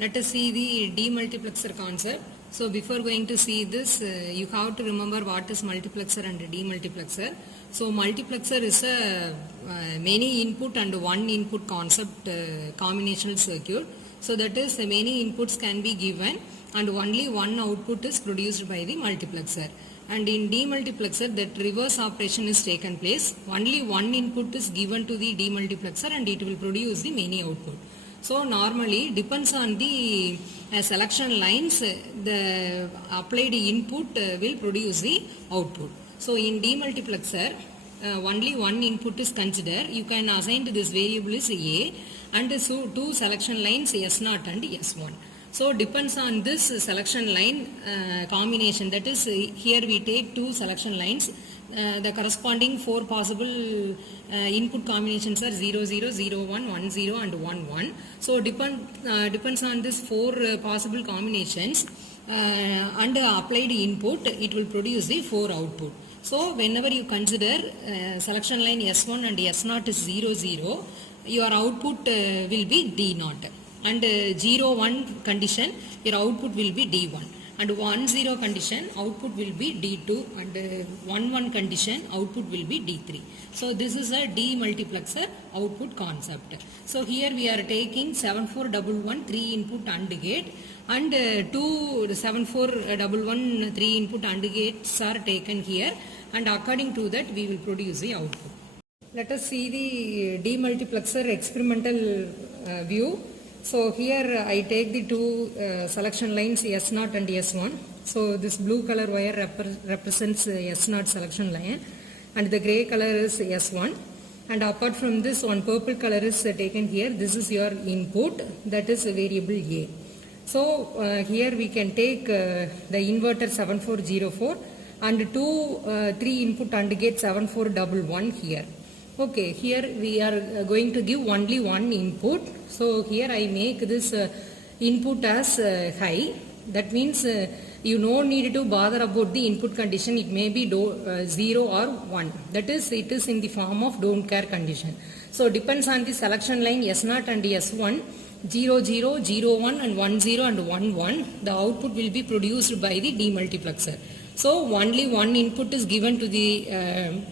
Let us see the demultiplexer concept. So before going to see this, you have to remember what is multiplexer and demultiplexer. So multiplexer is a many input and one input concept combinational circuit. So that is many inputs can be given and only one output is produced by the multiplexer. And in demultiplexer, that reverse operation is taken place. Only one input is given to the demultiplexer and it will produce the many output. So normally depends on the selection lines, the applied input will produce the output. So in demultiplexer, only one input is considered. You can assign to this variable is A and so two selection lines S0 and S1. So depends on this selection line combination, that is here we take two selection lines. The corresponding four possible input combinations are 0, 0, 0, 1, 1, 0 and 1, 1. So depends on this four possible combinations and applied input, it will produce the four output. So whenever you consider selection line S1 and S0 is 0, 0, your output will be D0. And 0, 1 condition, your output will be D1. And 1, 0 condition, output will be D2. And 1, 1 condition, output will be D3. So this is a demultiplexer output concept. So here we are taking 7411 3 input AND gate and two 7411 3 input AND gates are taken here, and according to that we will produce the output. Let us see the demultiplexer experimental view. So here I take the two selection lines S0 and S1. So this blue color wire represents S0 selection line and the grey color is S1. And apart from this, one purple color is taken here. This is your input, that is variable A. So here we can take the inverter 7404 and two 3 input AND gate 7411 here. Okay, here we are going to give only one input. So here I make this input as high. That means you no need to bother about the input condition. It may be 0 or 1. That is, it is in the form of don't care condition. So depends on the selection line S0 and S1, 0, 0, 0, 1 and 1, 0 and 1, 1. The output will be produced by the demultiplexer. So only one input is given to the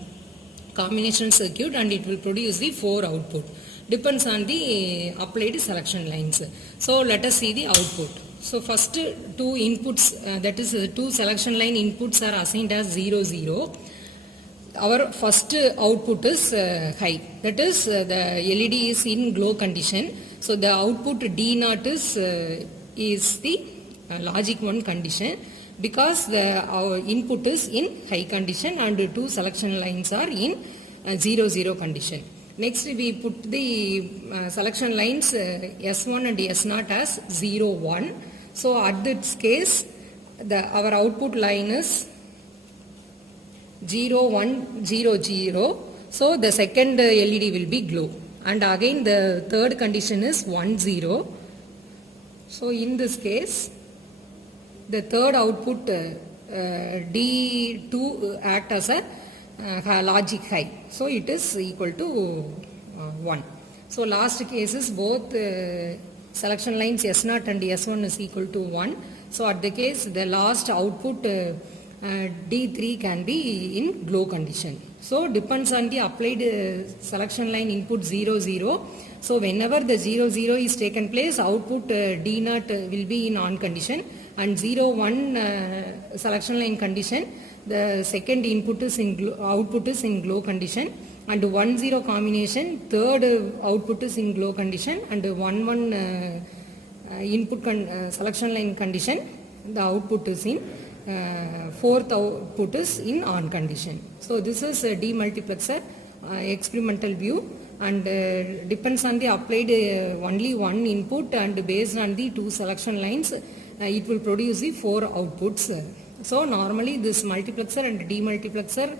combination circuit and it will produce the four output. Depends on the applied selection lines. So let us see the output. So first two inputs, that is two selection line inputs are assigned as 0, 0. Our first output is high. That is the LED is in glow condition. So the output D0 is the logic 1 condition, because our input is in high condition and two selection lines are in 0, 0 condition. Next we put the selection lines S1 and S0 as 0, 1. So at this case our output line is 0, 1, 0, 0. So the second LED will be glow. And again the third condition is 1, 0. So in this case the third output D2 act as a logic high. So it is equal to 1. So last cases both selection lines S0 and S1 is equal to 1. So at the case the last output D3 can be in glow condition. So depends on the applied selection line input 0, 0. So whenever the 0, 0 is taken place, output D0 will be in on condition, and 0, 1 selection line condition, the second input is in output is in glow condition, and 1, 0 combination, third output is in glow condition, and 1, 1 input selection line condition, the output is in fourth output is in on condition. So this is a demultiplexer experimental view, and depends on the applied only one input, and based on the two selection lines it will produce the four outputs. So normally this multiplexer and demultiplexer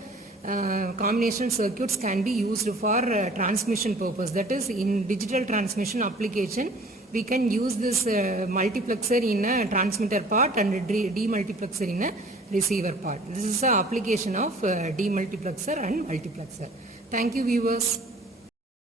combination circuits can be used for transmission purpose. That is, in digital transmission application we can use this multiplexer in a transmitter part and demultiplexer in a receiver part. This is the application of demultiplexer and multiplexer. Thank you, viewers.